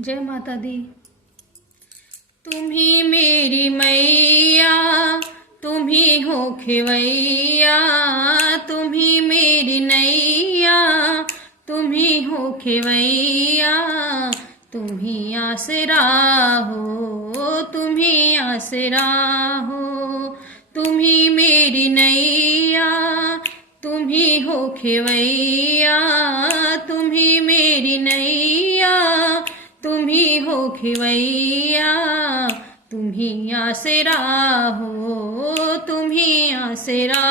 जय माता दी। तुम ही मेरी मैया, तुम ही हो खेवैया, तुम ही मेरी नैया, तुम ही हो खेवैया, तुम ही आसरा हो, तुम ही आसरा हो। तुम ही मेरी नैया, तुम ही हो खेवैया, तुम ही मेरी नैया, तुम ही हो खेवैया, तुम ही आसरा हो, तुम ही आसरा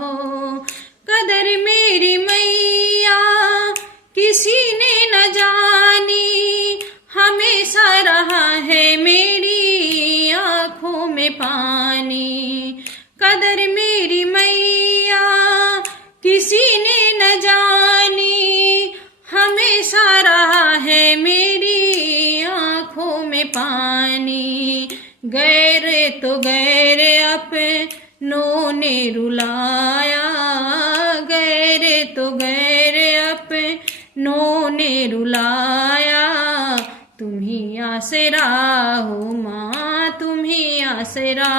हो। कदर मेरी मैया किसी ने न जानी, हमेशा रहा है मेरी आँखों में पानी। कदर मेरी मैया किसी ने न जानी, हमेशा रहा है मेरी आँखों में पानी। गैर तो गैर अपनों ने रुलाया, गैर तो गैर अपनों ने रुलाया, तुम ही आसरा हो माँ, तुम ही आसरा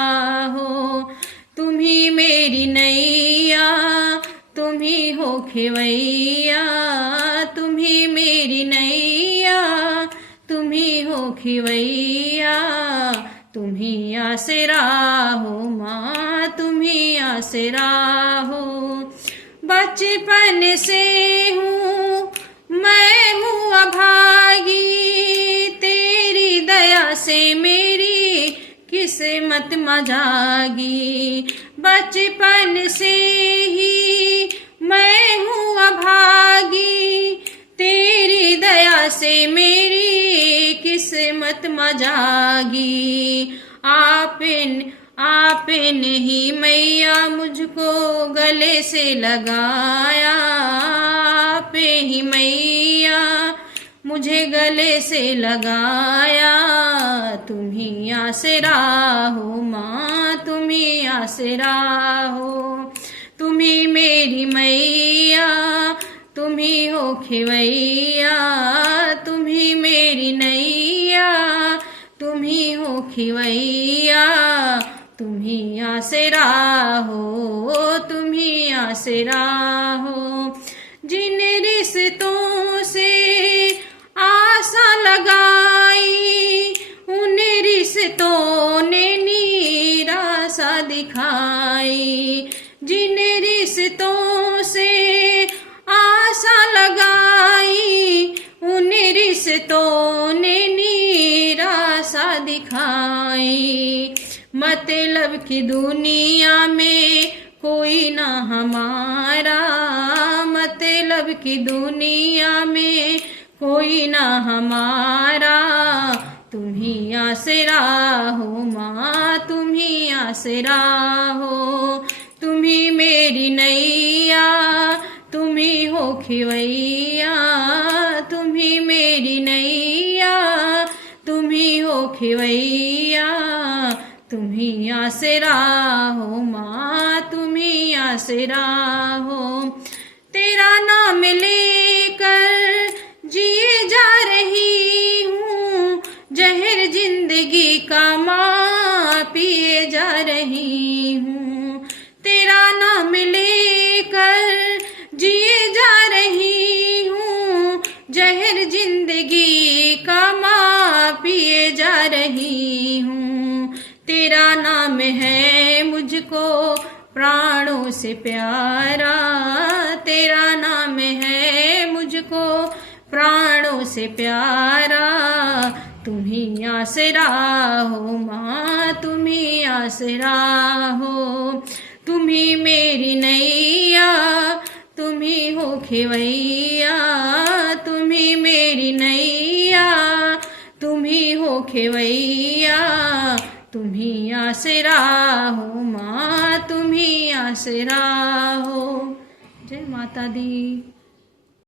हो। तुम ही मेरी नैया, तुम ही हो खेवैया, तुम ही मेरी नैया, तुम ही हो खेवैया, तुम ही आसरा हो माँ, तुम ही आसरा हो। बचपन से हूँ मैं हूँ अभागी, तेरी दया से मेरी किस्मत मजागी। बचपन से ही मैं हूँ अभागी, तेरी दया से मेरी किस्मत मजागी। आपने ही मैया मुझको गले से लगाया, आप ही मैया मुझे गले से लगाया, तुम ही आसरा हो माँ, तुम ही आसरा हो। तुम ही मेरी मैया, तुम ही हो खेवैया, तुम ही मेरी नैया, तुम ही हो खेवैया, तुम ही आसरा हो, तुम ही आसरा हो। जिन रिश्तों से आशा लगाई, उन रिश्तों ने निराशा दिखाई। जिन रिश्तों से आशा लगाई, उन रिश्तों ने निराशा दिखाई। मतलब की दुनिया में कोई ना हमारा, मतलब की दुनिया में कोई ना हमारा, तुम ही आसरा हो माँ, तुम ही आसरा हो। तुम ही मेरी नैया, तुम ही हो खेवैया, तुम ही मेरी नैया, तुम ही हो खेवैया, तुम ही आसरा हो माँ, तुम ही आसरा हो। तेरा नाम लेकर जिए जा रही हूँ, जहर जिंदगी का माँ पिए जा रही हूँ। तेरा नाम लेकर जिए जा रही हूँ, जहर जिंदगी का माँ पिए जा रही हूँ। तेरा नाम है मुझको प्राणों से प्यारा, तेरा नाम है मुझको प्राणों से प्यारा, तुम ही आसरा हो माँ, तुम ही आसरा हो। तुम ही मेरी नैया, तुम ही हो खेवैया, तुम ही मेरी नैया, तुम ही हो खेवैया, तुम ही आसरा हो माँ, तुम ही आसरा हो। जय माता दी।